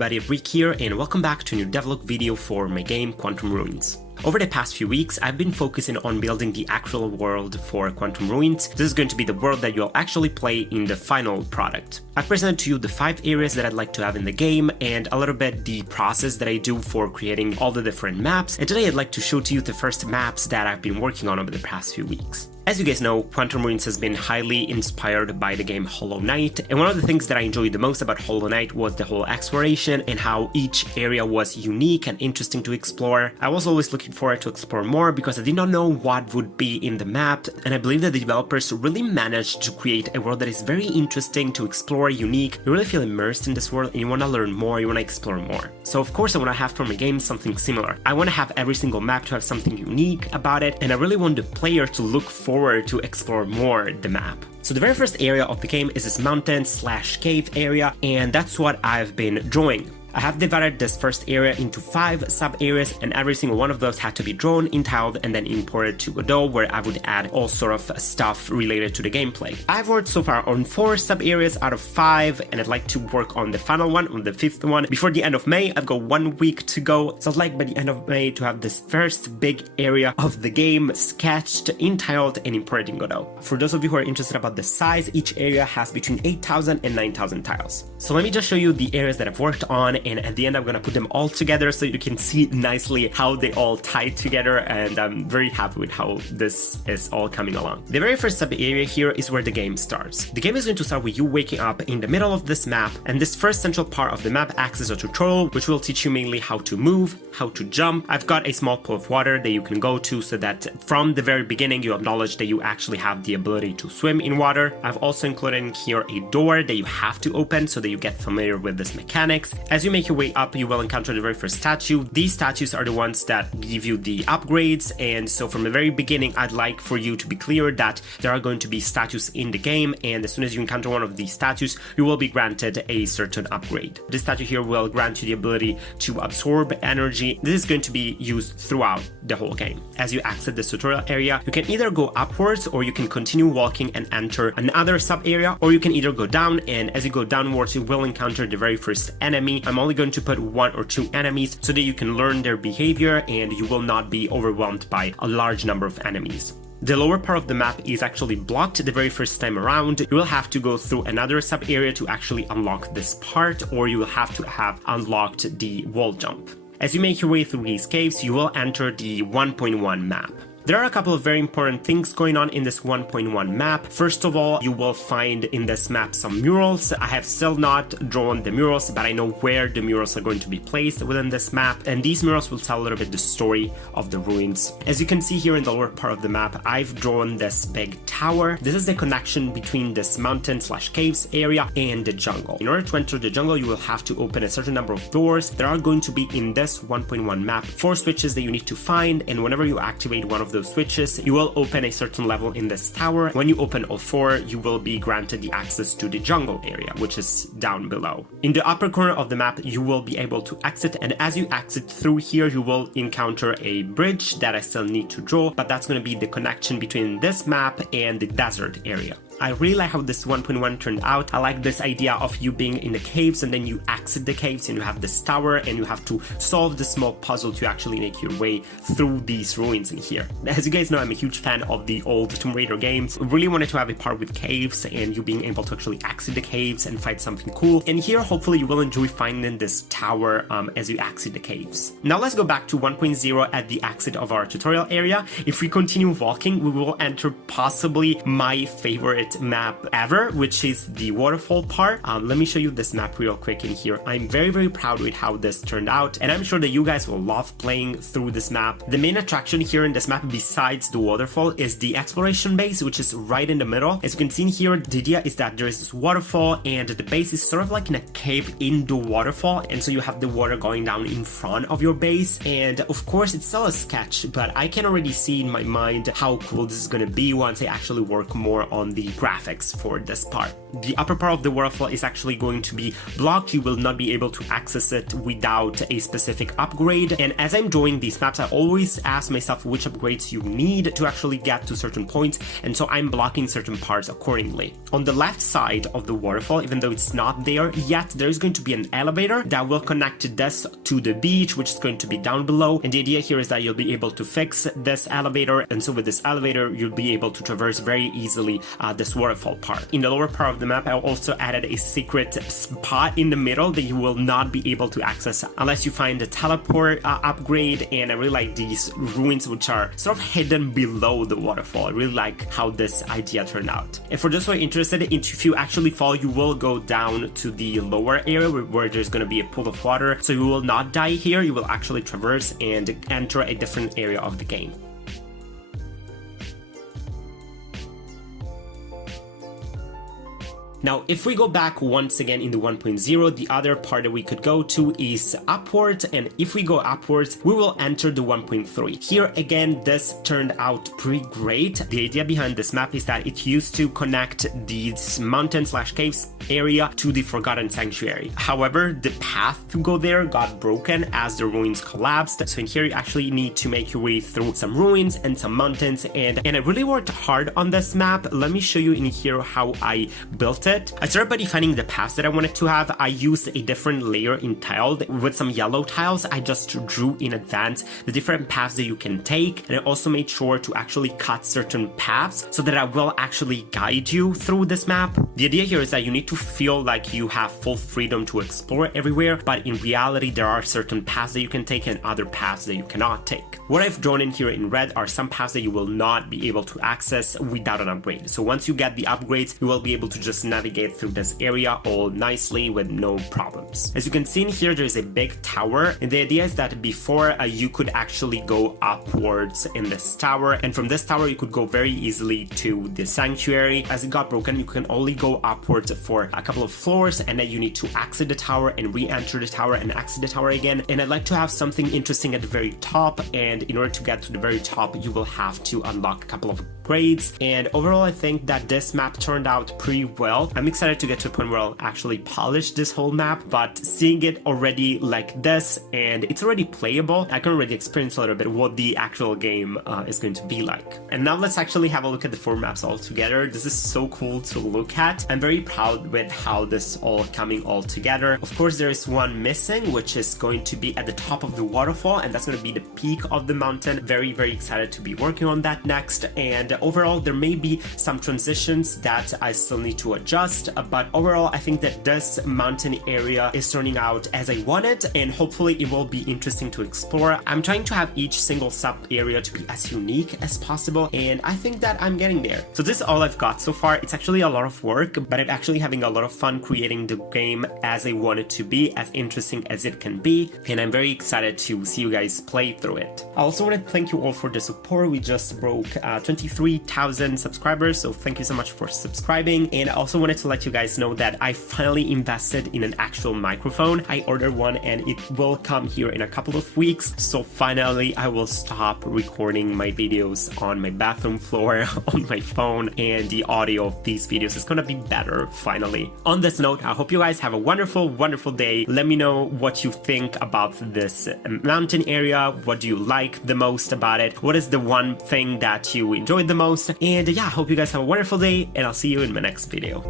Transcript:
everybody, Rick here, and welcome back to a new devlog video for my game Quantum Ruins. Over the past few weeks, I've been focusing on building the actual world for Quantum Ruins. This is going to be the world that you'll actually play in the final product. I've presented to you the 5 areas that I'd like to have in the game and a little bit the process that I do for creating all the different maps, and today I'd like to show to you the first maps that I've been working on over the past few weeks. As you guys know, Quantum Ruins has been highly inspired by the game Hollow Knight, and one of the things that I enjoyed the most about Hollow Knight was the whole exploration and how each area was unique and interesting to explore. I was always looking forward to explore more because I did not know what would be in the map, and I believe that the developers really managed to create a world that is very interesting to explore, unique. You really feel immersed in this world and you want to learn more, you want to explore more. So of course I want to have for my game something similar. I want to have every single map to have something unique about it, and I really want the player to look forward to explore more the map. So the very first area of the game is this mountain/cave area, and that's what I've been drawing. I have divided this first area into 5 sub-areas, and every single one of those had to be drawn, intiled, and then imported to Godot, where I would add all sort of stuff related to the gameplay. I've worked so far on 4 sub-areas out of 5, and I'd like to work on the final one, on the 5th one, before the end of May. I've got 1 week to go, so I'd like by the end of May to have this first big area of the game sketched, intiled, and imported in Godot. For those of you who are interested about the size, each area has between 8,000 and 9,000 tiles. So let me just show you the areas that I've worked on, and at the end I'm gonna put them all together so you can see nicely how they all tie together, and I'm very happy with how this is all coming along. The very first sub area here is where the game starts. The game is going to start with you waking up in the middle of this map, and this first central part of the map acts as a tutorial which will teach you mainly how to move, how to jump. I've got a small pool of water that you can go to so that from the very beginning you acknowledge that you actually have the ability to swim in water. I've also included in here a door that you have to open so that you get familiar with this mechanics. As you make your way up, you will encounter the very first statue. These statues are the ones that give you the upgrades, and so from the very beginning I'd like for you to be clear that there are going to be statues in the game, and as soon as you encounter one of these statues you will be granted a certain upgrade. This statue here will grant you the ability to absorb energy. This is going to be used throughout the whole game. As you exit this tutorial area, you can either go upwards or you can continue walking and enter another sub area, or you can either go down, and as you go downwards you will encounter the very first enemy. I'm only going to put 1 or 2 enemies so that you can learn their behavior and you will not be overwhelmed by a large number of enemies. The lower part of the map is actually blocked the very first time around. You will have to go through another sub area to actually unlock this part, or you will have to have unlocked the wall jump. As you make your way through these caves, you will enter the 1.1 map. There are a couple of very important things going on in this 1.1 map. First of all, you will find in this map some murals. I have still not drawn the murals, but I know where the murals are going to be placed within this map, and these murals will tell a little bit the story of the ruins. As you can see here in the lower part of the map, I've drawn this big tower. This is the connection between this mountain/caves area and the jungle. In order to enter the jungle, you will have to open a certain number of doors. There are going to be in this 1.1 map 4 switches that you need to find, and whenever you activate one of those switches, you will open a certain level in this tower. When you open all 4, you will be granted the access to the jungle area, which is down below. In the upper corner of the map, you will be able to exit, and as you exit through here, you will encounter a bridge that I still need to draw, but that's going to be the connection between this map and the desert area. I really like how this 1.1 turned out. I like this idea of you being in the caves and then you exit the caves and you have this tower and you have to solve the small puzzle to actually make your way through these ruins in here. As you guys know, I'm a huge fan of the old Tomb Raider games. I really wanted to have a part with caves and you being able to actually exit the caves and find something cool. And here, hopefully you will enjoy finding this tower as you exit the caves. Now let's go back to 1.0 at the exit of our tutorial area. If we continue walking, we will enter possibly my favorite map ever, which is the waterfall part. Let me show you this map real quick in here. I'm very proud with how this turned out, and I'm sure that you guys will love playing through this map. The main attraction here in this map, besides the waterfall, is the exploration base, which is right in the middle. As you can see in here, the idea is that there is this waterfall and the base is sort of like in a cave in the waterfall, and so you have the water going down in front of your base. And of course it's still a sketch, but I can already see in my mind how cool this is going to be once I actually work more on the graphics for this part. The upper part of the waterfall is actually going to be blocked. You will not be able to access it without a specific upgrade. And as I'm drawing these maps, I always ask myself which upgrades you need to actually get to certain points, and so I'm blocking certain parts accordingly. On the left side of the waterfall, even though it's not there yet, there's going to be an elevator that will connect this to the beach, which is going to be down below. And the idea here is that you'll be able to fix this elevator, and so with this elevator you'll be able to traverse very easily this waterfall part. In the lower part of the map, I also added a secret spot in the middle that you will not be able to access unless you find the teleport upgrade, and I really like these ruins which are sort of hidden below the waterfall. I really like how this idea turned out. And for those who are interested, if you actually fall, you will go down to the lower area where there's going to be a pool of water, so you will not die here. You will actually traverse and enter a different area of the game. Now, if we go back once again in the 1.0, the other part that we could go to is upwards, and if we go upwards, we will enter the 1.3. Here again, this turned out pretty great. The idea behind this map is that it used to connect these mountain/caves area to the Forgotten Sanctuary. However, the path to go there got broken as the ruins collapsed, so in here you actually need to make your way through some ruins and some mountains, and I really worked hard on this map. Let me show you in here how I built it. I started by defining the paths that I wanted to have. I used a different layer in tile with some yellow tiles. I just drew in advance the different paths that you can take, and I also made sure to actually cut certain paths so that I will actually guide you through this map. The idea here is that you need to feel like you have full freedom to explore everywhere, but in reality there are certain paths that you can take and other paths that you cannot take. What I've drawn in here in red are some paths that you will not be able to access without an upgrade. So once you get the upgrades, you will be able to just navigate through this area all nicely with no problems. As you can see in here, there's a big tower, and the idea is that before you could actually go upwards in this tower, and from this tower you could go very easily to the sanctuary. As it got broken, you can only go upwards for a couple of floors, and then you need to exit the tower and re-enter the tower and exit the tower again. And I'd like to have something interesting at the very top, and in order to get to the very top you will have to unlock a couple of upgrades. And overall I think that this map turned out pretty well. I'm excited to get to a point where I'll actually polish this whole map, but seeing it already like this, and it's already playable, I can already experience a little bit what the actual game is going to be like. And now let's actually have a look at the 4 maps all together. This is so cool to look at. I'm very proud with how this is all coming all together. Of course there is one missing, which is going to be at the top of the waterfall, and that's going to be the peak of the mountain. Very excited to be working on that next. And overall there may be some transitions that I still need to adjust, but overall I think that this mountain area is turning out as I wanted, and hopefully it will be interesting to explore. I'm trying to have each single sub area to be as unique as possible, and I think that I'm getting there. So this is all I've got so far. It's actually a lot of work, but I'm actually having a lot of fun creating the game as I want it to be, as interesting as it can be, and I'm very excited to see you guys play through it. I also want to thank you all for the support. We just broke 23,000 subscribers, so thank you so much for subscribing. And I also wanted to let you guys know that I finally invested in an actual microphone. I ordered one and it will come here in a couple of weeks, so finally I will stop recording my videos on my bathroom floor on my phone, and the audio of these videos is gonna be better finally. On this note, I hope you guys have a wonderful day. Let me know what you think about this mountain area. What do you like the most about it? What is the one thing that you enjoyed the most? And yeah, I hope you guys have a wonderful day, and I'll see you in my next video.